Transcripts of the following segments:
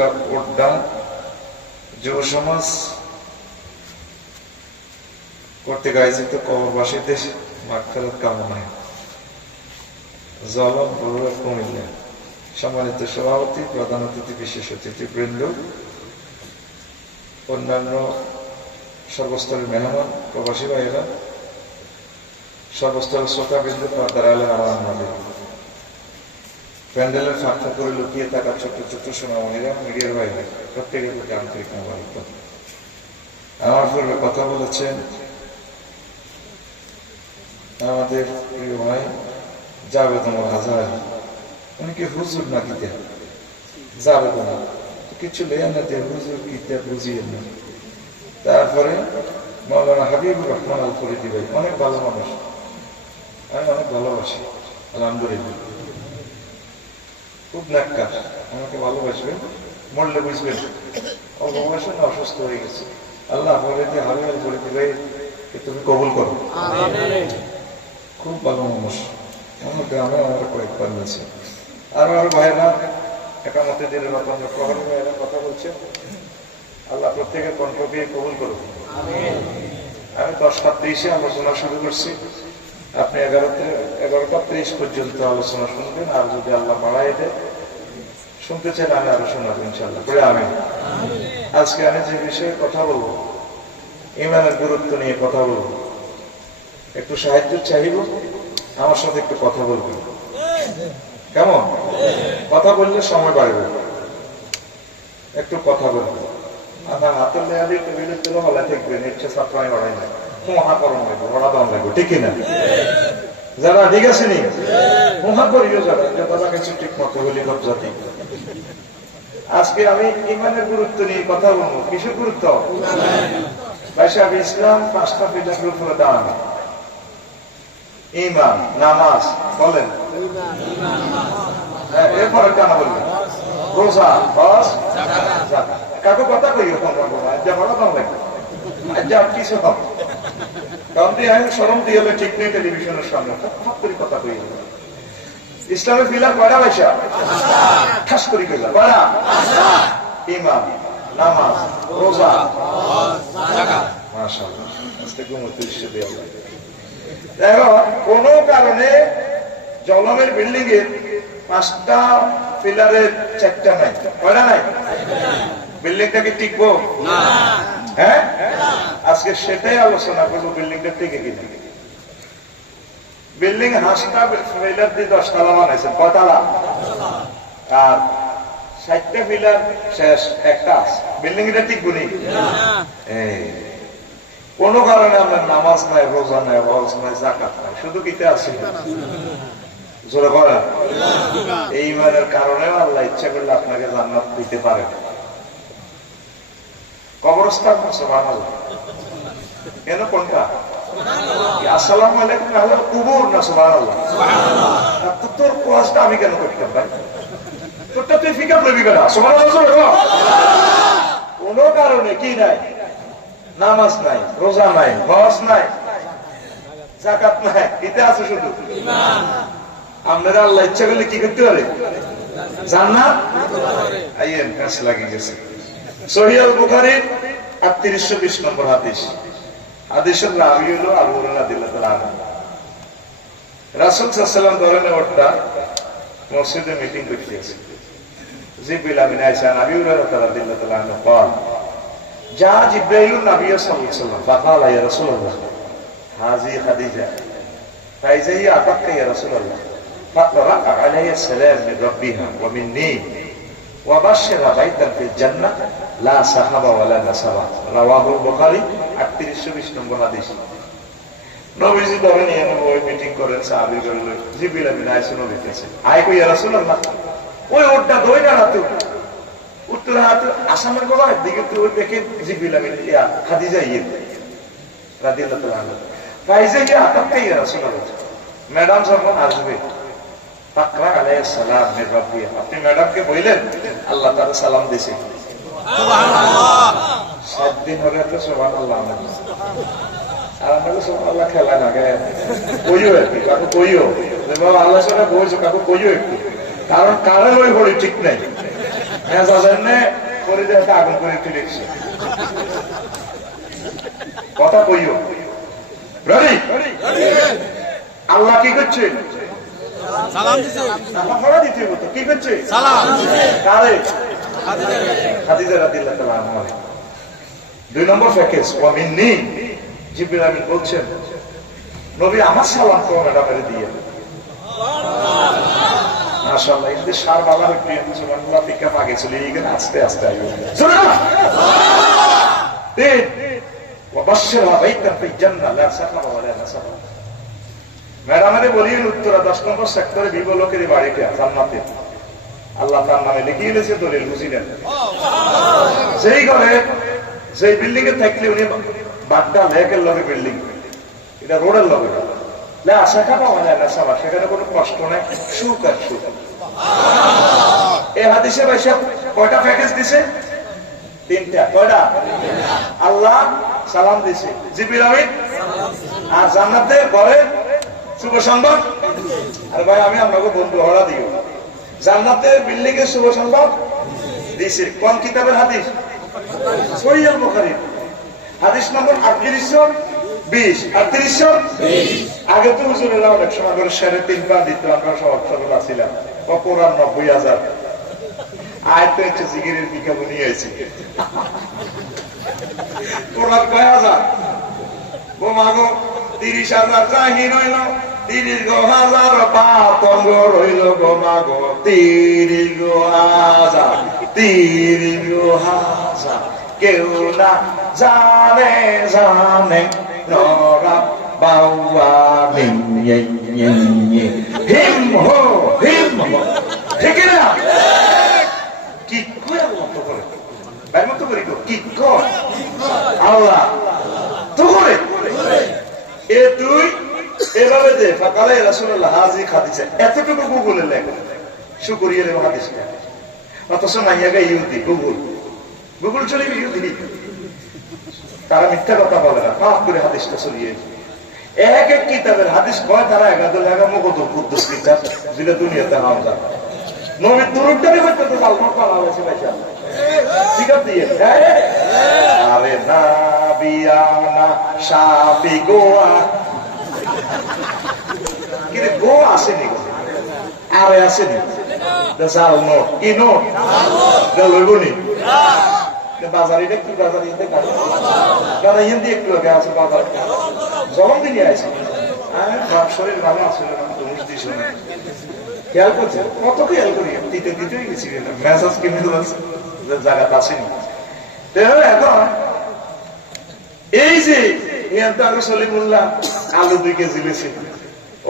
উপত্যকা ওড্ডা যুব সমাজ কর্তৃক আয়োজিত কবরবাসীদের মাগফিরাত কামনায় জলম বড়ুয়া কুমিল্লা সম্মানিত সভাপতি, প্রধান অতিথি, বিশেষ অতিথিবৃন্দ, অন্যান্য সর্বস্তরের মেহমান, প্রবাসী ভাইয়েরা, সর্বস্তরের শ্রোতাবৃন্দ, পর্দার আলেম আমার আমাদের প্যান্ডেলের ফাঁকা করে লুকিয়ে থাকা ছোট্ট ছোট্ট সোনামণিরা, মিডিয়ার বাইরে প্রত্যেকের প্রতি আন্তরিক মোবারকবাদ। আমার পূর্বে কথা বলেছেন আমাদের প্রিয় ভাই জাভেদ হাজার, অনেকে হুজুর না কিতে জাভেদ কিছু লেন না দিয়ে হুজুর কিতে বুঝিয়ে না। তারপরে মৌলানা হাবিবুর রহমান আল ফরিদি ভাই, অনেক ভালো মানুষ, আমি অনেক ভালোবাসি আলহামদুলিল্লাহ, খুব নাক্কার, আমাকে ভালোবাসবেন, মরলে বুঝবেন অল্প বয়সে না অসুস্থ হয়ে গেছে। আল্লাহ ফরিদি হাবিব আল ফরিদি ভাই তুমি কবুল করো, খুব ভালো মানুষ, আমার গ্রামে আমার কয়েকবার হয়েছে। আরো আরো ভাইরা একামতে দিনের প্রহরী ভাইরা কথা বলছেন, আল্লাহ প্রত্যেকের কণ্ঠ দিয়ে কবুল করুন। আমি 10:30 আলোচনা শুরু করছি, আপনি 11:30 পর্যন্ত আলোচনা শুনবেন, আর যদি আল্লাহ বাড়াই দেয় শুনতে চাইলে আমি আরো শোনাবো ইনশাল্লাহ করে। আমি আজকে আমি যে বিষয়ে কথা বলবো, ইমানের গুরুত্ব নিয়ে কথা বলবো, একটু সাহায্য চাইব, আমার সাথে একটু কথা বলবেন, কেমন? কথা বললে সময় বাড়বে, একটু কথা বলবো। আমার হাতের লেয়ালি টেবিলের তুলো হলে থাকবেন, ইচ্ছে ছাত্রাই বাড়াই না, মহাকরণ লাগবে, বড়া দাম লাগবে, ঠিক কিনা? যারা ঠিক আছে নি মহা করিও, যারা যারা কিছু ঠিক মতো হলি সব জাতি। আজকে আমি ইমানের গুরুত্ব নিয়ে কথা বলবো। কিসের গুরুত্ব? ভাইসাব ইসলাম 5টা পিলারের উপরে দাঁড়ানো, ঈমান, নামাজ, বলেন এরপরে কেন বলবেন? রোজা, হজ, যাকাত। কাকু কথা কইও তোমরা বাবা, যা বড় দাম লাগবে, যা কিছু হবে, কারণ দিয়ে আমি শরম দিয়ে হলে ঠিক নেই টেলিভিশনের সামনে ফাঁক করে কথা কইও। ইসলামের পিলার কয়টা ভাইসা? ঠাস করি কইলা কয়টা? ঈমান, নামাজ, রোজা, হজ, যাকাত। মাশাআল্লাহ, আজকে ঘুমোতে এসে দেওয়া লাগে। দেখো, কোন কারণে জলমের বিল্ডিং এর 5টা পিলারের 4টা নাই, কয়টা নাই? বিল্ডিংটা কি টিকবো? না। হ্যাঁ, আজকে সেটাই আলোচনা করবো, বিল্ডিংটা টিকে কিনা। বিল্ডিং 5টা পিলার দিয়ে 10 তলা বানাইছেন, কয়তলা? আর 60টা পিলার শেষ, একটা বিল্ডিং এটা টিকবো নি? কোন কারণে আমরা নামাজ নাই, রোজা নাই, হজ নাই, যাকাত নাই, শুধু কিতে আছি জোরে করা। এই ইমানের কারণে আল্লাহ ইচ্ছা করলে আপনাকে জান্নাত দিতে পারে। কবরস্থান সুবহানাল্লাহ, কেন কোনটা? আসসালামু আলাইকুম হলো কুবুর না? সুবহানাল্লাহ। তোর কোয়াজটা আমি কেন করতাম ভাই? তোরটা তুই ফিকা পড়বি কেন? সুবহানাল্লাহ। কোন কারণে কি নাই? নামাজ নাই, রোজা নাই, হজ নাই, যাকাত নাই, এতে আছে শুধু ঈমান। আপনারা আল্লাহ ইচ্ছা করলে কি করতে পারে? জান্নাত আইয়েন কাজ লাগি গেছে। সহিহ আল বুখারী 3820 নম্বর হাদিস। হাদিসের রাবী হলো আবু হুরায়রা রাদিয়াল্লাহু তাআলা আনহু। রাসূল সাল্লাল্লাহু আলাইহি ওয়াসাল্লাম ধরেন ওটা মসজিদে মিটিং করতেছে। জিবরিল আমিন আয়েশা আবু হুরায়রা রাদিয়াল্লাহু তাআলা আনহু বলেন, যা জিব্রাইলুন নবী সাল্লাল্লাহু আলাইহি ওয়াসাল্লাম ফাকালা ইয়া রাসূলুল্লাহ হাযি খাদিজা ফাইজা হিয়া আতাকা ইয়া রাসূলুল্লাহ ফাকরা আলাইহি আসসালাম মিন রাব্বিহা ওয়া মিন্নি ওয়া বাশশিরা বাইতান ফিল জান্নাহ লা সাহাবা ওয়ালা নাসাবা। রাওয়াহুল বুখারী 3820 নম্বর হাদিস। নবীজি ধরেন ওই মিটিং করেন, সাহাবীগণ জিবরিল আমিন আয়েশা নবীর কাছে আয় কই ইয়া রাসূলুল্লাহ, ওই ওটা দই না তো উত্তর হাত আসামের গলায় দিকে তো ওই দেখে জিবরিল আমিন ইয়া খাদিজা রাদিয়াল্লাহু তাআলা আনহা ফাইজা ইয়া আতাকা ইয়া রাসূলুল্লাহ, ম্যাডাম যখন আসবে ফাকরা আলাইহিস সালাম মির রাব্বিয়া, আপনি ম্যাডামকে বললেন আল্লাহ তাআলা সালাম দিয়েছে। সুবহানাল্লাহ। 7 দিন হলে তো সুবহানাল্লাহ। আর আমরা সুবহানাল্লাহ খেলা লাগে কইও একটু, কাকু কইও যে বাবা আল্লাহ সাথে বলছো, কাকু কইও একটু, কারণ কারণ ওই বড় ঠিক নাই। আগুন করে একটু দেখছি কথা কইও। আল্লাহ কি করছে? কি করছে? দুই নম্বর প্যাকেজ জিবরিল আমিন বলছেন, নবী আমার সালাম তো ম্যাডামের দিয়ে মাশাআল্লাহ। কিন্তু সার বাবার সুবহানাল্লাহ পিক আপ আগে চলে গেলে আস্তে আস্তে আসবে। ম্যাডামের বলি উত্তরা 10 নম্বর সেক্টরে বিবো লোকের বাড়িতে জান্নাতে আল্লাহ তার নামে লিখিয়ে দিয়েছে দলিল বুঝিলেন। সেই ঘরে সেই বিল্ডিং এ থাকলে উনি বাড্ডা লেকের লগে বিল্ডিং, এটা রোডের লগে আশা খাওয়া মানে সেখানে কোনো কষ্ট নাই, সুখ আর সুখ। এই হাদিসে ভাইসা কয়টা প্যাকেজ দিছে? 3টা। কয়টা? আল্লাহ সালাম দিছে, জিবরিল আমিন আর জান্নাতে ঘরে শুভ সংবাদ। আর ভাই আমি আপনাকে বন্ধু হরা দিও, জান্নাতের বিল্ডিং এর শুভ সংবাদ দিছে। কোন কিতাবের হাদিস? সহিহ আল বুখারী হাদিস নম্বর 3820 3820। আগে তো হুজুরেরা অনেক সময় করে 3.5 পা দিত, আমরা সব সরল ছিলাম। কোরআন 90,000 আয়াত হচ্ছে জিকিরের বিজ্ঞাপন নিয়ে আইছি। কোরআন কয় হাজার? ও মাগো 30,000 জাহির হইল, 30,000 পাতঙ্গ রইল গো মাগো, 30,000 কেউ না জানে জানে নরা বাউয়া হিম হো হিম হো, ঠিক না? কি করে মত করে ভাই মত করি কি কর আল্লাহ তো করে এ তুই এভাবে দে ফাকালে রাসূলুল্লাহ হাজি খাদিজা এতটুকু গুগলে লেখা শুকরিয়া রে হাদিস অথচ নাইয়াগা ইহুদি গুগল চলে ইহুদি, তারা মিথ্যা কথা বলে না, পাপ করে হাদিসটা চলিয়ে এক এক কিতাবের হাদিস কয় তারা এগাদুল এগা মুগদুল কুদ্দুস কিতাব যেটা দুনিয়াতে নাম জানে। নবীর দুরূদটারে হয়তো তো জালমত করা হয়েছে ভাইসা কিতাব দিয়ে। আরে নাবিয়ানা শাফি গোয়া কিন্তু গো আসেনি, আরে আসেনি জাল নোট কি নোট লইবনি বাজারিটা কি বাজার দাদা হিন্দি একটু আগে আছে বাজার জলম দিয়ে আছে। শরীর ভালো আসলে শুনে খেয়াল করছে কত খেয়াল করি দিতে দিতেই গেছি মেসাজ কেমন জায়গাতে আসেনি। এখন এই যে সলিমুল্লাহ আলু 2 কেজি লেছে,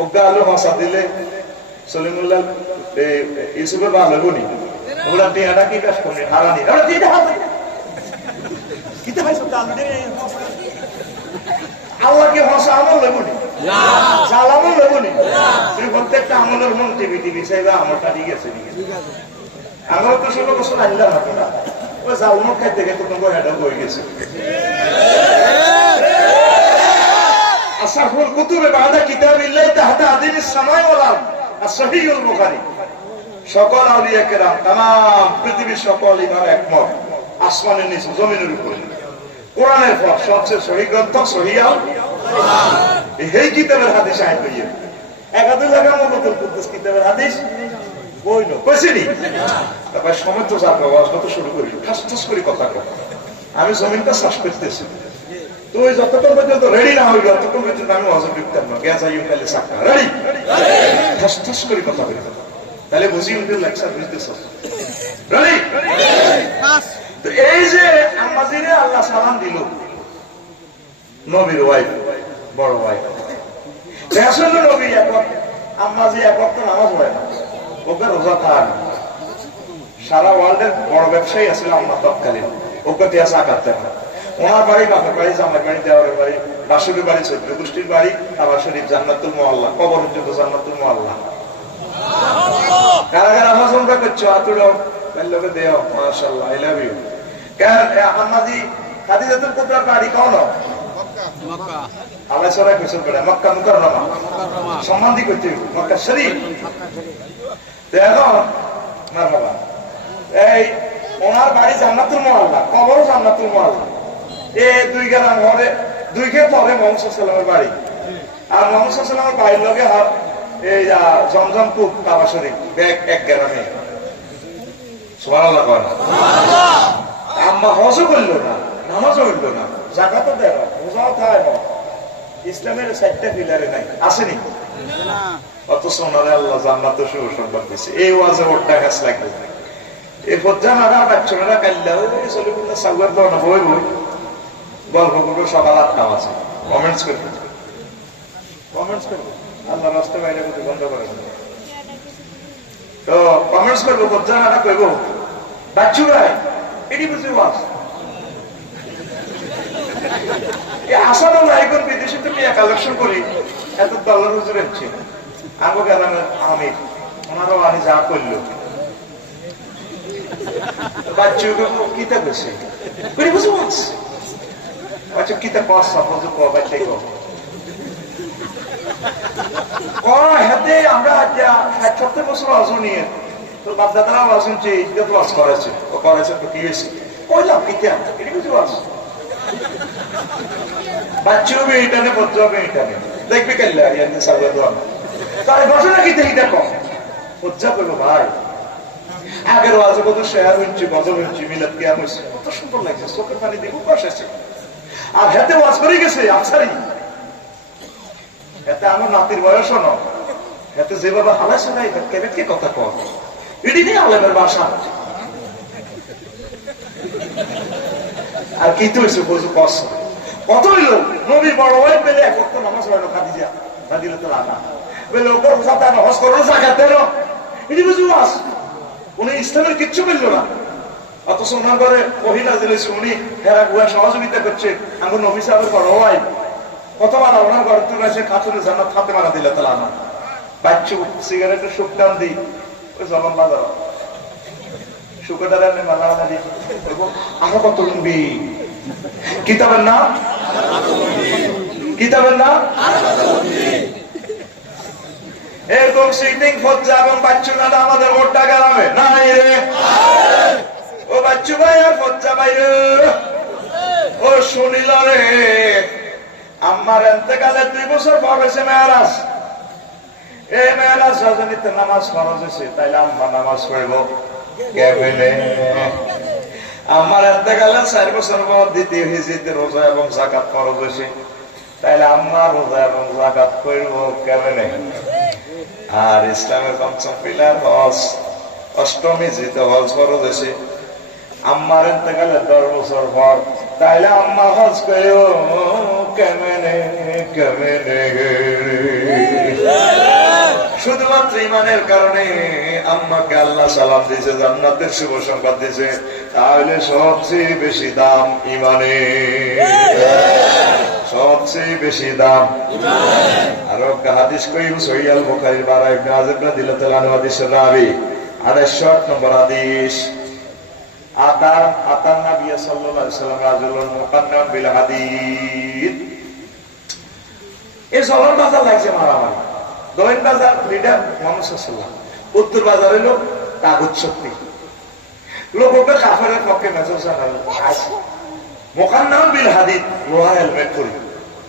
ওগা আলু মশা দিলে সলিমুল্লাহ ইউসুফের ভালো বনি ওগুলা টিয়াটা কি কাজ করবে হারানি আল্লাহকে হসা আমল লেবুনি জাল আমল লেবুনি। তুমি প্রত্যেকটা আমলের মন টিভি টিভি চাইবা আমলটা ঠিক আছে আমার তো 16 বছর আনলাম না ওই জালমো খাইতে খাইতে তোমার হেডা হয়ে গেছে। আসাফুল কুতুবে বাদা কিতাবিল্লাহ তাহতা আদিনিস সামাই ওয়াল আরদ সহিহুল বুখারী। সকল আউলিয়া কেরাম তাম পৃথিবীর সকল ইমাম একমত আসমানের নিচে জমিনের উপরে কোরআনের পর সবচেয়ে সহি গ্রন্থ সহিহ আল কুরআন। এই কিতাবের হাদিস আয়াত হইছে একাদুল লাগা মুগদুল কুদ্দুস কিতাবের হাদিস কইলো কইছিনি। তারপর সময় তো যাবে ওয়াজটা তো শুরু করি ঠাস ঠাস করে কথা কই আমি জমিনটা শ্বাস করতেছি তুই যতক্ষণ পর্যন্ত রেডি না হইল ততক্ষণ পর্যন্ত আমি ওয়াজ করতাম না। গ্যাস আইউ খালি সাকা রেডি ঠাস ঠাস করে কথা বলি তাহলে বুঝি উঠে লেকচার বুঝতেছ রেডি। তো এই যে আম্মাজিরে আল্লাহ সালাম দিল নবীর ওয়াইফ বড় ওয়াইফ রাসূল নবী এখন আম্মাজি এখন তো নামাজ পড়ে না ওকে রোজা থাক সারা ওয়ার্ল্ডের বড় ব্যবসায়ী আসলে আম্মা তৎকালীন ওকে টিয়া সাকাতেন না। ওনার বাড়ি বাপের বাড়ি জামাই বাড়ি দেওয়ারের বাড়ি বাসুরের বাড়ি চৈত্র গোষ্ঠীর বাড়ি কাবা শরীফ জান্নাতুল মুআল্লা কবর পর্যন্ত জান্নাতুল মুআল্লা। কারা কারা নামাজ ওমরা করছো আতুড়ো লোকে দেও মাশাআল্লাহ আই লাভ ইউ। কেন আম্মাজি খাদিজাতুল কুবরার বাড়ি কোন? মক্কা। আল্লাহ সরাই গোসল করে মক্কা মুকাররমা সম্মান দি করতে মক্কা শরীফ। দেখো মারহাবা এই ওনার বাড়ি জান্নাতুল মুআল্লা, কবরও জান্নাতুল মুআল্লা। দুই গ্রাম ঘরে, দুই খেয়ে পরে মোহাম্মদ সাল্লামের বাড়ি। আর মোহাম্মদ সাল্লামের বাড়ির লগে এই জমজম কূপ কাবা শরীফ এক গ্রামে। সুবহানাল্লাহ কয় না? আম্মা হজও করলো না, নামাজও হইল না, জাকাতও দেয় না, রোজাও খায় না। ইসলামের 4টা পিলারে নাই, আসেনি? অথচ ওনারে আল্লাহ জান্নাতের সুসংবাদ দিচ্ছে। এই ওয়াজে ওরটা গাছ লাগবে। এই ফজ্জা নারা বাচ্চারা কাল্লা চলে বললে সাগুয়ার দেওয়া না, বই বই গল্প করবো। সকাল 8টা আছে। কমেন্টস করবে, কমেন্টস করবে। আল্লাহ রাস্তা বাইরে করতে বন্ধ করে তো কমেন্টস করবো। ফজ্জা নারা কইব বাচ্চুরা এটি বুঝি ওয়াজ। আসাদ এখন বিদেশে তো নিয়ে কালেকশন করি, এত ডলার হুজুর হচ্ছে আগে গ্রামের আমির, ওনারও আনি যা করলো বাচ্চুকে কিতা করছে বুঝি ওয়াজ। বাচ্চা কিতা কস সাপোজ ক বাচ্চা হাতে আমরা 60-70 বছর ওয়াজ নিয়ে তোর বাপদাদারা ওয়াজ শুনছে, এটা তো ওয়াজ করেছে, ও করেছে তো কি হয়েছে কইলাম কিতা এটি বুঝি ওয়াজ। বাচ্চাও এটানে বদ্ধ হবে, এটানে দেখবি কাল্লা সাগর দোয়া তার ঘটনা কিতা এটা কম উজ্জা করবো ভাই। আগের ওয়াজে কত শেয়ার হচ্ছে, গজব হচ্ছে, মিলাদ কিয়াম হচ্ছে, কত সুন্দর লাগছে, চোখের পানি দিয়ে উপাস আছে। আর হাতে ওয়াজ করে গেছে আফসারি, এতে আমার নাতির বয়সও ন, এতে যেভাবে হালাইছে না এটা কেবে কে কথা কর, এটি নিয়ে আলেমের বাসা। আর কি তো হয়েছে বলছো কষ্ট কত হইল। নবী বড় ভাই পেলে এক ওয়াক্ত নামাজ হয় না, খাদিজা খাদিলে তো লাগা বলে ওপর সাথে হজ করো, জাকাত দেন, এটি বুঝি ওয়াজ। উনি ইসলামের কিচ্ছু বললো না, অথচ ওনার ঘরে মহিলা জেলেছে, উনি হেরা গুয়া সহযোগিতা করছে। আমার নবী সাহেবের বড় ভাই কতবার ওনার ঘর তুলে এসে খাতুনে জান্নাত ফাতেমা দিলে তালা না বাচ্চু সিগারেটের সুখ টান দিই ওই জলম বাজার শুকরটার মালা মালা দিই আমরা কত শুনবি কিতাবের নাম, কিতাবের নাম এরকম সিটিং ফজ্জা এবং বাচ্চু নাদা আমাদের ওটা গ্রামে নাই রে। ও বাচ্চু ভাই আর ফজ্জা ভাই ও শুনিল রে, আমার এতেকালে 2 বছর পর হয়েছে মেয়ারাজ। এই মেয়ারাজ রজনীতে নামাজ ফরজ হয়েছে, তাইলে আম্মা নামাজ পড়ব কেমনে? আমার এতেকালে 4 বছর পর দ্বিতীয় হিজরিতে রোজা এবং যাকাত ফরজ হয়েছে, তাইলে আম্মা রোজা এবং যাকাত করব কেমনে? আর ইসলামের 5ম পিলার হজ, 8ম হিজরিতে হজ ফরজ হয়েছে। আম্মার এতেকালে 10 বছর পর, তাইলে আম্মা হজ করো কেমনে কেমনে? শুধুমাত্র ইমানের কারণে আম্মাকে আল্লাহ সালাম দিয়েছে, জান্নাতের শুভ সংবাদ দিয়েছে, তাহলে সবচেয়ে বেশি দাম ইমানে, সবচেয়ে বেশি দাম। আর একটা হাদিস কইব সহিহ আল বুখারীর 12 ইবনে আযব রাদিয়াল্লাহু আনহু হাদিসের রাবি 28 নম্বর হাদিস। আতার নবী সাল্লাল্লাহু আলাইহি ওয়াসাল্লাম রাজুলুন মুকান্নাম বিল হাদিদ। এই জলন বাজার লাগছে মারামারি। দক্ষিণ বাজার লিডার মুহাম্মদ সাল্লাল্লাহু আলাইহি ওয়াসাল্লাম, উত্তর বাজার হলো তাগুত শক্তি। লোককে কাফেরের পক্ষে মেসেজ আছে মুকান্নাম বিল হাদিদ, লোহা হেলমেট করি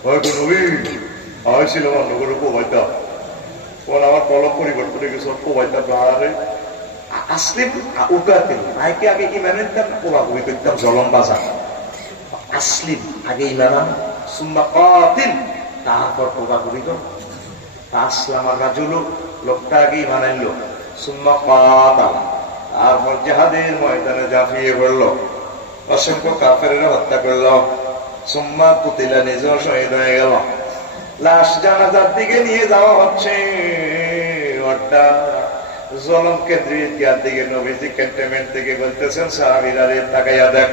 হয়তো নবী হয়েছিল অন্যগুলো কোবাইতা ওর আমার কলম পরিবর্তন হয়ে গেছে, কোবাইতা বাহারে আসলিম উঠাতেন নাইকে আগে ইমানের দাম কোবাকুবি করতাম জলম বাজার। আসলিম আগে ইমানাম সুম্মা কাতিল, তারপর কোবাকুবি কর। আসলাম আর রাজুল, লোকটা আগে ইমান আনলো, সুম্মা কাতাল, তারপর জিহাদের ময়দানে ঝাঁপিয়ে পড়লো, অসংখ্য কাফেরেরা হত্যা করলো, সুম্মা কুতিলা, নিজেও শহীদ হয়ে গেল। লাশ জানাজার দিকে নিয়ে যাওয়া হচ্ছে, জলম কেন্দ্রিয়ার দিকে নবীজি ক্যান্টনমেন্ট থেকে বলতেছেন সাহাবীরা রে তাকাইয়া দেখ,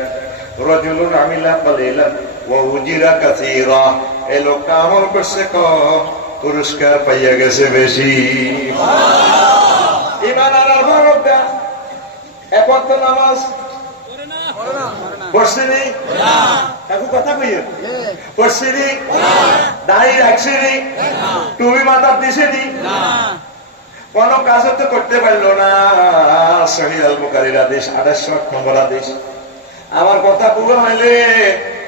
রাজুলুন আমিলা কালিলান ওয়া উজিরা কাসীরা, এই লোকটা আমল করছে কম, পুরস্কার পাইয়া গেছে বেশি। ঈমান আনার ভাগটা এখন তো নামাজ পড়ছিনি না, এখন কথা কইয়ে পড়ছিনি না, দাঁড়িয়ে রাখছিনি না, টুপি মাথা দিছিনি না, কোন কাজ তো করতে পারলো না। সহিহ আল বুখারীর হাদিস 28 নম্বর হাদিস। আমার কথা পুরো হইলে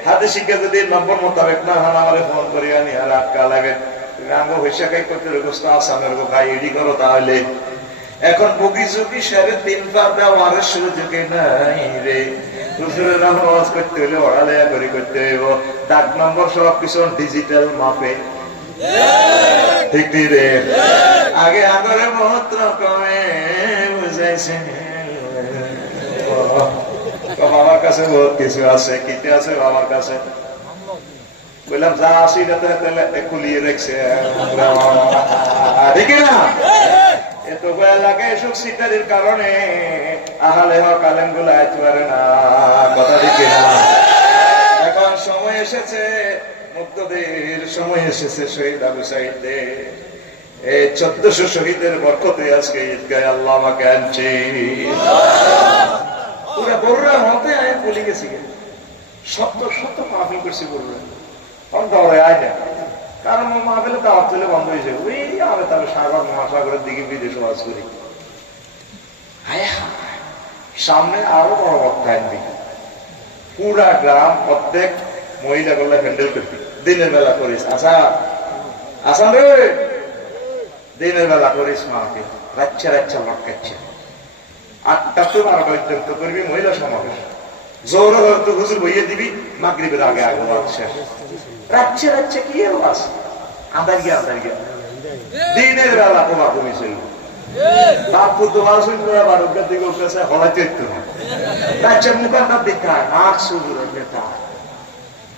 হাদিস শিক্ষা যদি নম্বর মোতাবেক না হন আমারে ফোন করিয়া নি আর আটকা লাগে রাঙ্গ হইসা কাই করতে রকস্ত আসামের গো ভাই এডি করো। তাহলে এখন বুকি চুকি সাড়ে 3 পা দেওয়ার সুযোগ নাই রে। হুজুরের নাম আওয়াজ করতে হলে ওড়ালেয়া করে করতে হইব। ডাক নম্বর সব কিছু ডিজিটাল মাপে, ঠিক রে? আগে আগরে বহুত রকমে বুঝাইছে। বাবার কাছে বহুত কিছু আছে। কিতে আছে বাবার কাছে? বললাম যা আসি খুলিয়ে রেখছে, ঠিক না? এত ভয় লাগে এসব সিটারির কারণে আহালে কালেম গুলো আইতে পারে না, কথা ঠিক না? এখন সময় এসেছে মুক্তদের, সময় এসেছে শহীদ আবু সাঈদের। এই 1400 শহীদের বরকতে আজকে ঈদগাহে আল্লাহ আমাকে আনছে। পুরা বড়রা হতে আয় বলে গেছি, শত শত মাহফিল করছি বড়রা, দৌড়ে আয় না। কারণ মাহফিলে দাওয়াত তুলে বন্ধ হয়েছে। ওই আমি তাহলে সাগর মহাসাগরের দিকে বিদেশ ওয়াজ করি। সামনে আরো বড় বক্তা আনবি, পুরা গ্রাম প্রত্যেক মহিলা গুলা হ্যান্ডেল করবি। দিনের বেলা করিস, আচ্ছা আসান রে, দিনের বেলা করিস মাকে, রাচ্ছা রাচ্ছা লটকাচ্ছে। 8টা তো 12টা পর্যন্ত করবি মহিলা সমাবেশ। জোর তো হুজুর বইয়ে দিবি, মাগরিবের আগে আগে ওয়াজ শেষ। রাচ্ছা রাচ্ছা কি এর ওয়াজ? আন্দার গিয়া দিনের বেলা কমা কমি চলবে। বাপু তো ওয়াজ হইল 12টার দিকে উঠেছে, হলাইতে একটু না রাচ্ছা মুখাটা দেখায় মার সুজুরের নেতা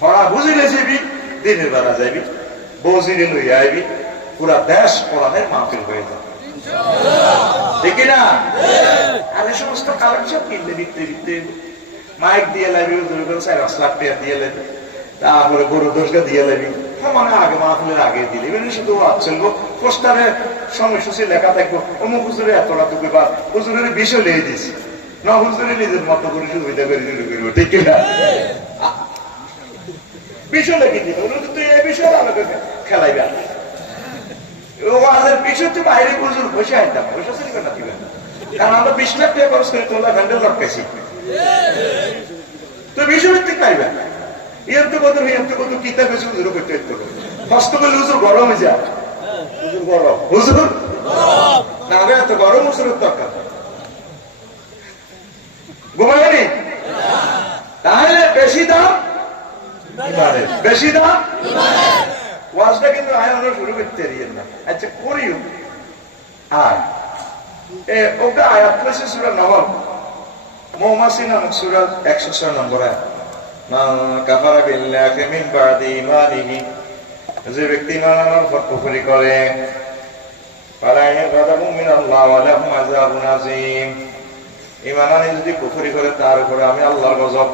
হরা বুঝিলে যাবি, দিনের বেলা যাবি, বজিরে লইয়া আইবি, পুরা দেশ কোরআনের মাহফিল হয়ে যাবে, ঠিক না? আর এই সমস্ত কালেকশন কিনলে বিকতে বিকতে মাইক দিয়ে লাইবি, 4 লাখ টাকা দিয়ে লাইবি, তারপরে গরু দোষগা দিয়ে লাইবি, মানে আগে মাহফিলের আগে দিলে শুধু চলবো। পোস্টারে সময়সূচি লেখা থাকবো, অমুক হুজুরে এতটা টুকু বা হুজুরের বিষয় লিয়ে দিস না, হুজুরে নিজের মতো করে সুবিধা করে শুরু করবো, ঠিক না? বিষয় লেগে দিল, তুই এই বিষয়ে আলোচনা খেলাইবে। ওদের বিষয় তুই বাইরে হুজুর বসে আইতাম, বসে চলি না দিবেন, কারণ আমরা 20 লাখ টাকা খরচ করি, তোমরা হ্যান্ডেল লটকাইছি। তুই বিষয়ভিত্তিক পাইবে, এর তো কত কিতাব বেশি হুজুর করতে কষ্ট করলে হুজুর গরম হয়ে যায়, হুজুর গরম, হুজুর না হবে এত গরম হুজুরের দরকার ঘুমায়নি। তাহলে বেশি দাম বেশি দাম ওয়াজটা কিন্তু আয়ানো শুরু করতে পারিয়েন না। আচ্ছা করিও আয় ওটা আয়াত করেছে সূরা নহল, মৌমাছি নামক সূরা 106 নম্বর আয়াত। কাফারা বিল্লাহি মিন বাদি ঈমানিহি, যে ব্যক্তি ঈমান আনার পর কুফরি করে, ফালাইয়া গাদাবু মিনাল্লাহি ওয়া লাহুম আযাবুন আযীম, ঈমান আনি যদি কুফরি করে তার উপরে আমি আল্লাহর গজব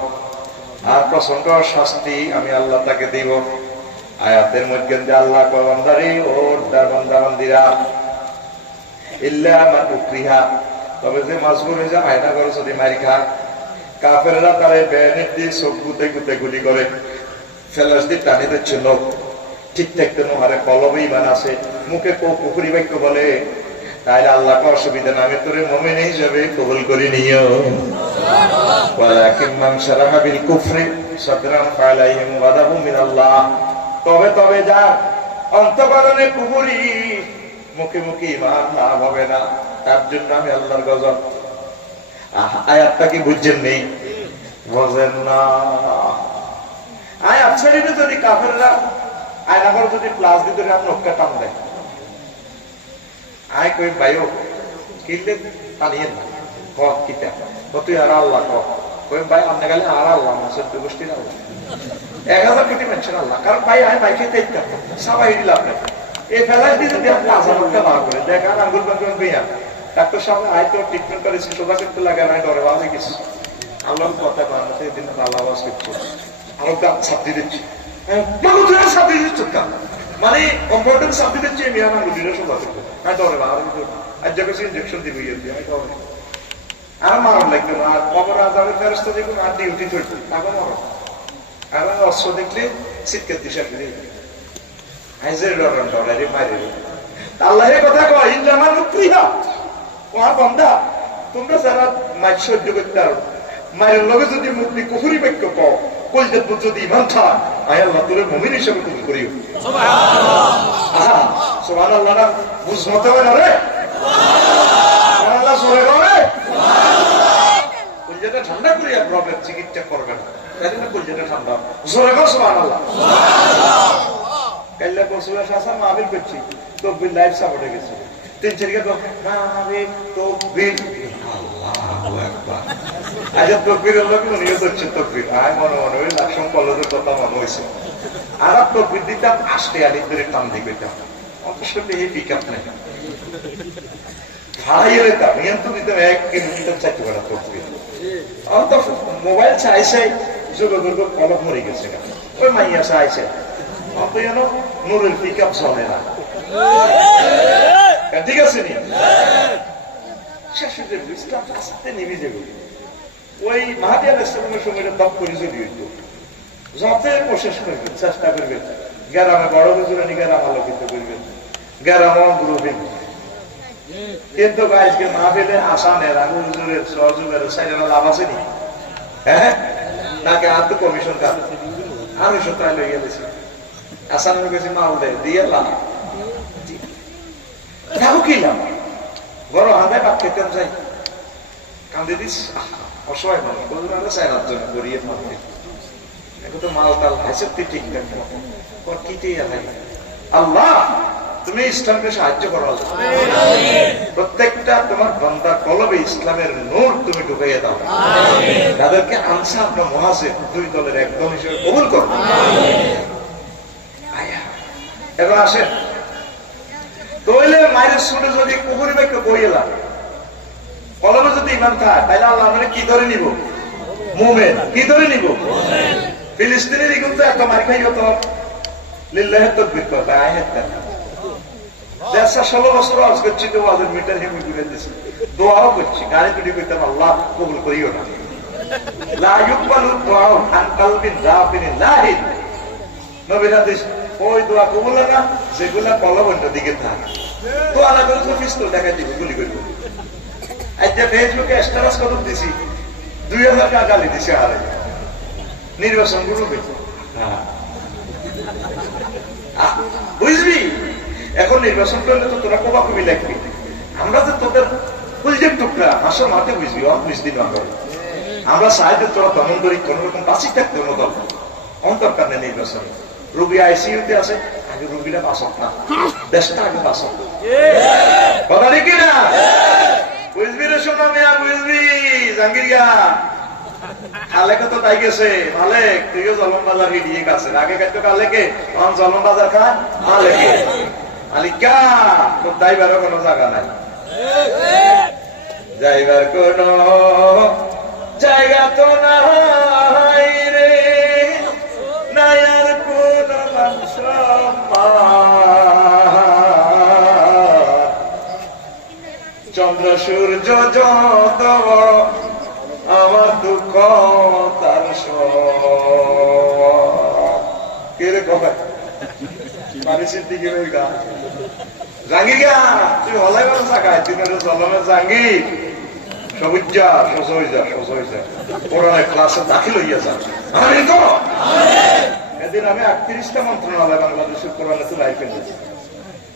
আর প্রচন্ড শাস্তি আমি আল্লাহ তাকে দিব। আয়াতের মধ্যে আল্লাহ কয় বান্দারে ও বান্দা বান্দিরা, ইল্লা মান উকরিহা, তবে যে মাজবুর হয়ে যায় আয়না করে যদি মারি খা, কাফেররা তারে বেনেট দিয়ে চোখ গুতে গুতে গুলি করে, ফেলাস দিয়ে টানি দিচ্ছে নখ, ঠিক থাকতে নোহারে কলবে ইমান আছে, মুখে পুকুরি বাক্য বলে, তাইলে আল্লাহকে অসুবিধা না, আমি তোরে মুমিন হিসেবে কবুল করে নিও। ওয়ালাকিন মান শারাহা বিল কুফরি সাদরান ফালাইহিম গাদাবুম মিনাল্লাহ, তবে যার অন্তঃকরণে কুফরি, মুখে মুখে ঈমান লাভ হবে না, তার জন্য আমি আল্লাহর গজব। আয়াতটা কি বুঝছেন নেই? বুঝেন না। আয়াত শরীফে যদি কাফেররা আয়না করে যদি প্লাস দিতে নৌকা টান দেয়, আয় কই ভাইও কিনলে পানিয়ে না কিতা তুই আর আল্লাহ কই ভাই আপনি গেলে আর আল্লাহ না, সত্য গোষ্ঠীর আল্লাহ, 1000 কোটি মানুষের আল্লাহ। কারণ ভাই আমি বাইকে দেখতাম সবাই দিলাম না, এই ফেলাই দিয়ে যদি আপনি আজানটা বার করে দেখান আঙ্গুল বাঙ্গুল বেয়া, ডাক্তার সামনে আয় তো ট্রিটমেন্ট করেছি, সোজা করতে লাগে না, ডরে ভালো গেছি, আল্লাহর কথা মানুষ এদিন আল্লাহ আওয়াজ করছে, আরো ছাত্রী দিচ্ছি, ছাত্রী দিচ্ছ মানে কমফোর্টেবল ছাত্রী দিচ্ছে, মেয়ার আঙ্গুলিটা সোজা করতে আমি ডরে ভালো আর যখন ইঞ্জেকশন দিব আমি ডরে আর মারণ লাগবে না, আর কবর আজাবের ফেরস্তা দেখুন আর ডিউটি চলছে তাকে মারো, আর অস্ত্র দেখলে শীতকাল দিশা ফিরে আইজের ডরারে মারে আল্লাহের কথা কয় ইনজামা নুক্রিহা তোমার বান্দা তোমরা যারা মাইক সহ্য করতে পারো মায়ের লগে যদি মুক্তি কুফরি বাক্য কও কলজাত যদি ইমান থাক আয় আল্লাহ তোরে মুমিন হিসেবে কবুল করিও সুবহানাল্লাহ সুবহানাল্লাহ না বুঝমতে হয় না রে সুবহানাল্লাহ জোরে করে কলজাটা ঠান্ডা করিয়া প্রবলেম চিকিৎসা করবে না তাই না কলজাটা ঠান্ডা জোরে কর সুবহানাল্লাহ সুবহানাল্লাহ কাল্লা কসুলা শাসা মাহফিল করছি তকবীর লাইভ সাপোর্টে গেছে 3-4 কে মাহফিল তকবীর আল্লাহু আকবার আজ তকবীরের লোক নিয়ে যাচ্ছে তকবীর আয় মনে মনে ওই লাকসম কলেজের কথা মনে হয়েছে আর তকবীর দিতাম আসতে আলি ধরে টান দিয়ে কইতাম অবশ্য এই পিকআপ নাই ভাইয়ের তা নিয়ন্ত্রণ দিতাম 1 কিলোমিটার চাইতে পারা তকবীর অন্ত মোবাইল চাইছে যোগাযোগ কলম মরে গেছে ওই মাইয়া চাইছে অন্ত যেন নুরের পিকআপ চলে না ঠিক আছে নি শেষ হয়ে যাবে ইসলাম আস্তে নেমে যাবে ওই মাহাদি আলাইহিস সালামের সঙ্গে দপ করে যদি হইতো যতে কোশিশ করবেন চেষ্টা করবেন গ্রামে বড় হুজুরানি গ্রাম আলোকিত করবেন গ্রাম গ্রুপিং কিন্তু আজকে মাহফিলে আসানের আবু হুজুরের সহযোগের সাইডে লাভ আছে নি হ্যাঁ নাকি আর তো কমিশন কাজ আমি সত্রায় লই গেছি আসানের কাছে মাল দেয় দিয়ে লাভ তাও কি লাভ বড় হাতে বাদ খেতে চাই কান্দে দিস অসহায় মানুষ বলতে চাই রাত জন্য করিয়ে মারতে এখন তো মাল তাল হাসতে ঠিক আল্লাহ তুমি ইসলামকে সাহায্য করো প্রত্যেকটা তোমার বান্দার কলবে ইসলামের নূর তুমি ঢুকাইয়া দাও তাদেরকে আনসার বা মুহাজির দুই দলের একদল হিসেবে কবুল করো এবার আসেন তইলে মায়ের শুনে যদি কুকুরি বাক্য বইয়েলা কলমে যদি ইমান থাকে তাহলে আল্লাহ মানে কি ধরে নিব মুমিন কি ধরে নিব ফিলিস্তিনের কিন্তু এত মার খাইও তো লিল্লাহ তাকবীর করবে আয়াত দেখা 16 বছর আজ করছি তো ওয়াজের মিটার হেমি করে দিয়েছি দোয়াও করছি গাড়ি তুলি কইতাম আল্লাহ কবুল করিও না লা ইউকবালু দুআ আন কলবিন রাফিন লাহিন নবীর হাদিস ওই দোয়া কবুল না যেগুলা কলমের দিকে থাকে তো আলা করে তো পিস্তল টাকা দিব গুলি করে আজকে ফেসবুকে স্ট্যাটাস কত দিছি 2000 টাকা গালি দিছে আরে নির্বাচন গুলো দেখো বুঝবি এখন নির্বাচন করলে তো তোরা কোবা কবি লাগবি আমরা যে তোদের কুলজের টুকরা আসল মাঠে বুঝবি বুঝবি না আমরা সাহায্য তোরা দমন করি কোন রকম বাঁচি থাকতে মতো অন্তর কারণে নির্বাচন রোগী আইসিইউতে আছে আগে রোগীরা বাঁচক না দেশটা আগে বাঁচক কথা দেখি না বুঝবি রে সোনা মেয়া বুঝবি জাঙ্গিরিয়া কালেকে তো তাই গেছে মালেক তুইও জলম বাজার হিডিয়ে কাছে আগে খাইতো কালেকে তখন জলম বাজার খান মালেকে মালিকা তোর যাইবারও কোনো জায়গা নাই যাইবার কোন জায়গা তো নাই রে নায়ার কোন মানুষ চন্দ্র সূর্য যত আমার দুঃখ তার কিরকম মানুষের দিকে গা জাঙ্গি গা তুই হলাই বলো থাকায় তুই জলমের জাঙ্গি সবুজা সজা কোরআনের ক্লাসে দাখিল হইয়া যা আমি তো এদিন আমি 38টা মন্ত্রণালয় বাংলাদেশের কোরআনে তো লাইফ এনেছি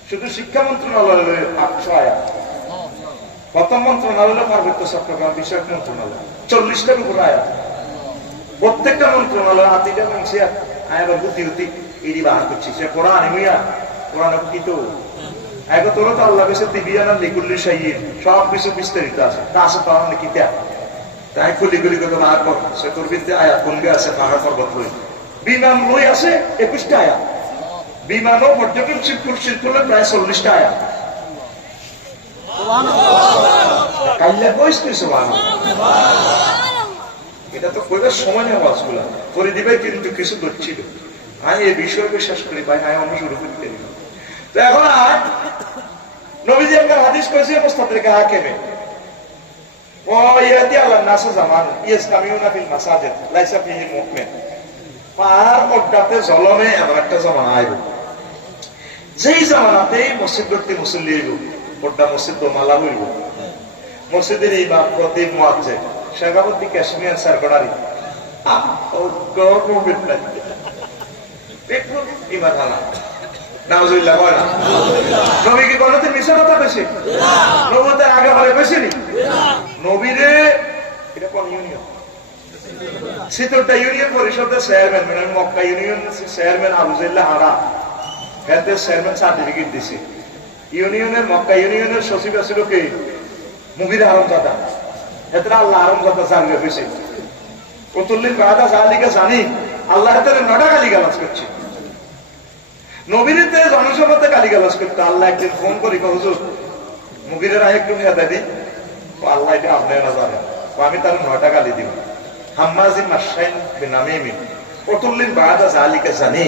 শুধু শিক্ষা মন্ত্রণালয় 800 আয়াত প্রথম মন্ত্রণালয় পার্বত্য চট্টগ্রাম বিষয়ক মন্ত্রণালয় 40টার উপর আয়াত প্রত্যেকটা মন্ত্রণালয় হাতিটা মাংসে আয়াবার বুদ্ধি এটি বাহার করছি সে কোরআন এমিয়া কোরআন কি তো এক তোর তো আল্লাহ কাছে দিবিয়ানা লিকুল্লি শাইইন সব কিছু বিস্তারিত আছে তা আছে পাওয়া নাকি তাই খুলি গুলি করে বাহার কর সে তোর বিদ্যে আয়াত কোনগে আছে পাহাড় পর্বত লই বিমান লই আছে 21টা আয়াত বিমানও পর্যটন শিল্প প্রায় 40টা আয়াত এটা তো কইবার সময় নেই ওয়াজগুলা করে দিবে কিন্তু কিছু ধরছিল আমি এই বিষয়কে শেষ করি ভাই আমি অন্য শুরু করতে তো এখন নবীজি একটা হাদিস কইছে মুস্তাদরিক হাকিমে ও ইয়াতি আল্লাহ নাস জামান ইয়াসতামিউনা ফিল মাসাজিদ লাইসা ফিহি মুমিন পার ওটাতে জলমে এমন একটা জামানা আইব যেই জামানাতেই মসজিদ করতে মুসল্লি হইব, ওটা মসজিদ দোমালা হইব, মসজিদের ইমাম খতিব মুয়াজ্জিন শেখাবতী কাশ্মীর সরকারি ইমান হানা নাউজুবিল্লাহ হয় না। নবী কি কোনদিন মিশা কথা কইছে? নবুয়তের আগে বলে কইছে নি? নবীরে এটা কোন ইউনিয়ন? সিতরটা ইউনিয়ন পরিষদের চেয়ারম্যান, মানে মক্কা ইউনিয়ন চেয়ারম্যান আবু জাইল্লাহ হারা এতে চেয়ারম্যান সার্টিফিকেট দিছে। ইউনিয়নের মক্কা ইউনিয়নের সচিব ছিল কে? মুগির আরমজাদা। এতে আল্লাহ আরমজাদা জানবে কইছে কতুল্লিন বাদা জালিকা জানি আল্লাহ এতে নটা গালি গালাজ করছে। নবীরিতে জনসভাতে গালিগালাজ করতে আল্লাহ একদিন ফোন করি হুজুর মুগিরের একটু হেদা দিই, আল্লাহ এটা আপনার না জানেন, আমি তার 9টা গালি দিব। হাম্মাজিন মাশাইন বিনামিমি কতুল্লিন বাদা জালিকা জানি।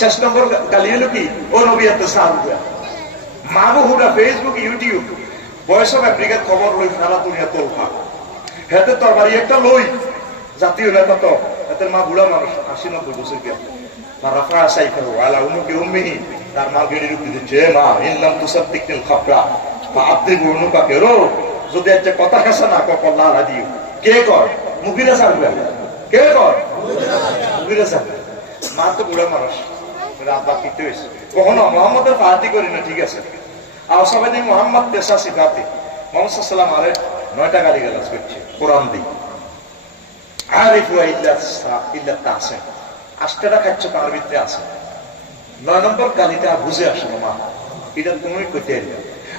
শেষ নম্বর গালি হলো কি? ও নবী এত সাহায্য মাগো Hooda Facebook YouTube voice of আফ্রিকার খবর লই সারা দুনিয়া তোলফা হেতে তোর বাড়ি একটা লই জাতীয় নেতা তো এদের মা বুড়া মানুষ 80-90 বছর কে রাফা সাইফাহু আলা উনুকি উম্মিহি, তার মা গেড়ির উপরে দিচ্ছে মা ইল্লাম তুসাদ্দিকনিল খাবরা ফাআদ্রিবু উনুকাকে রো, যদি একটা কথা কাছে না কো আল্লাহ দিও। কে কর? মুগিরা সারবে। কে কর? মুগিরা সারবে। মা তো বুড়া মানুষ, আব্বা কিতে হয়েছে কখনো মোহাম্মদের পার্টি করি না, ঠিক আছে। আর সবাই মোহাম্মদ পেশা শিখাতে মোহাম্মদ সাল্লাম আরে 9টা গালি গালাজ করছে কোরআন দি। আরিফু ইল্লা তাসে 8টা খাচ্ছ তার ভিতরে আছে। 9 নম্বর গালিটা বুঝে আসে না মা, এটা তুমি কইতে এলে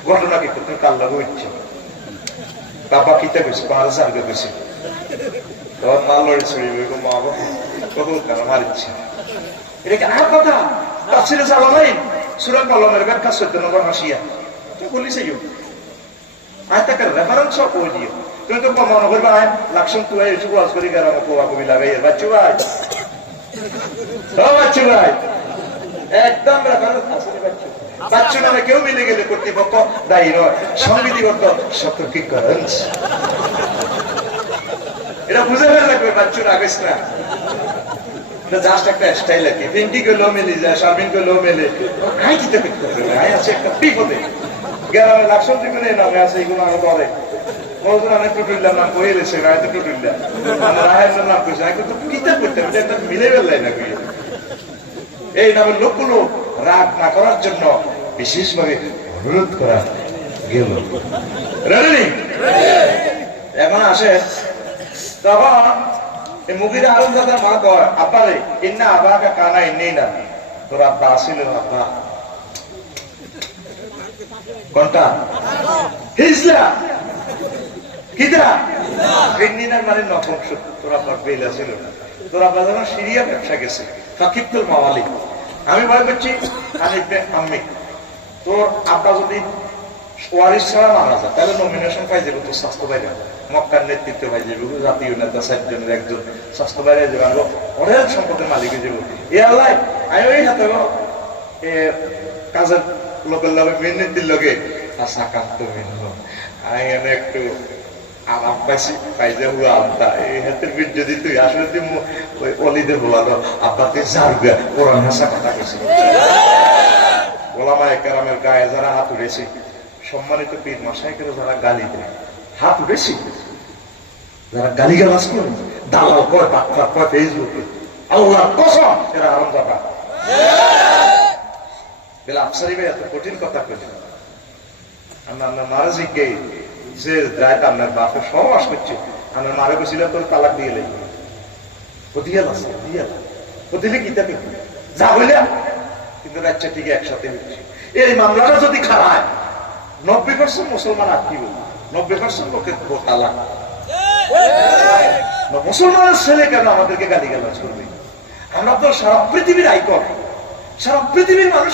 ঘটনা কি তুমি কাল লাগো ইচ্ছে বাবা কিতে কইছে পাহাড় সার্গে কইছে তোর মা লড়ে ছড়িয়ে গো মা বাবা কত কেন মারিচ্ছে। এটা কি আর কথা? তাফসীরে জালালাইন সূরা কলমের ব্যাখ্যা 14 নম্বর হাসিয়া তুই বলিস ইউ আয়াতটার রেফারেন্স কই দিও। তুমি তো মনে করবে আয় লাকসম তুই এসে ওয়াজ করি গারামো কোয়া কবি লাগাই বাচ্চু ভাই, ও বাচ্চু ভাই একদম রেফারেন্স আছে বাচ্চু। বাচ্চু নামে কেউ মিলে গেলে কর্তৃপক্ষ দায়ী নয়, সংবিধিবদ্ধ সতর্কীকরণ। এটা বুঝে ফেলা লাগবে বাচ্চুর আগেস না, জাস্ট একটা স্টাইল আর কি। পিঙ্কি গুলো মিলে যায়, শারমিন গুলো মেলে আই দিতে আই আছে একটা বিপদে গ্রামে লাকসম দিকে নামে আছে এগুলো আমি করে মজুর অনেক টুটুল্লার নাম কয়ে দিয়েছে রায়তে টুটুল্লা রাহের নাম কইছে আমি তো কিতাব করতে একটা মিলে বেলাই না কই। এই নামের লোকগুলো রাগ না করার জন্য বিশেষভাবে অনুরোধ করা গেল। রেডি? এখন আসে তখন এই মুগিরা আরমজাদার মা কয় আব্বারে ইন্না আবাকা কানা ইন্নি না, তোর আব্বা আসিল আব্বা কোনটা হিজলা কিদা ইন্নিনার মানে নপুংসক, তোর আব্বার বেল আসিল না, তোর আব্বা যখন সিরিয়া ব্যবসা গেছে ফাকিবতুল মাওয়ালি। আমি ভয় করছি আনিবে আম্মি তোর আব্বা যদি ওয়ারিস ছাড়া মারা যায় তাহলে নমিনেশন পাই যাবে তোর স্বাস্থ্য বাইরে, মক্কার নেতৃত্ব পাই যাবে, জাতীয় নেতা 4 জনের একজন স্বাস্থ্য বাইরে যাবে, আরো অনেক সম্পদের মালিক হয়ে যাবো। এ আল্লাহ আমি ওই হাতে কাজের লোকের লগে মিন্নির লগে আশাকান্ত মিন্ন আমি এনে একটু আরাম পাইছি পাই যাবো আব্বা এই হাতের বীর যদি তুই আসলে তুই ওই অলিদের বলালো আব্বা তুই যারবে কোরআন ভাষা কথা কইছি। ওলামায়ে কেরামের গায়ে যারা হাত উঠেছে, সম্মানিত পীর মাশায়েখের যারা গালি দেয় হাত উঠেছি, যারা গালি গালাজ করে দালাল কয় বাটপার কয় ফেসবুকে আল্লাহর কসম এরা আরামজাদা। বেলা আফসারি ভাই এত কঠিন কথা কইলেন আমরা মারা জিজ্ঞে যে যায় আপনার বাপে সহবাস করছে আমার মারা গেছিল তোর তালাক দিয়ে লেগে ও দিয়ে লাস ও দিলে কি তাকে যা হইলে কিন্তু বাচ্চা ঠিক একসাথে হচ্ছে। এই মামলাটা যদি খারাপ 90% মুসলমান আটকি বলবে, 90% লোকের তালাক। মুসলমানের ছেলে কেন আমাদেরকে গালিগালাজ করবে? আমরা তো সারা পৃথিবীর আইকন, সারা পৃথিবীর মানুষ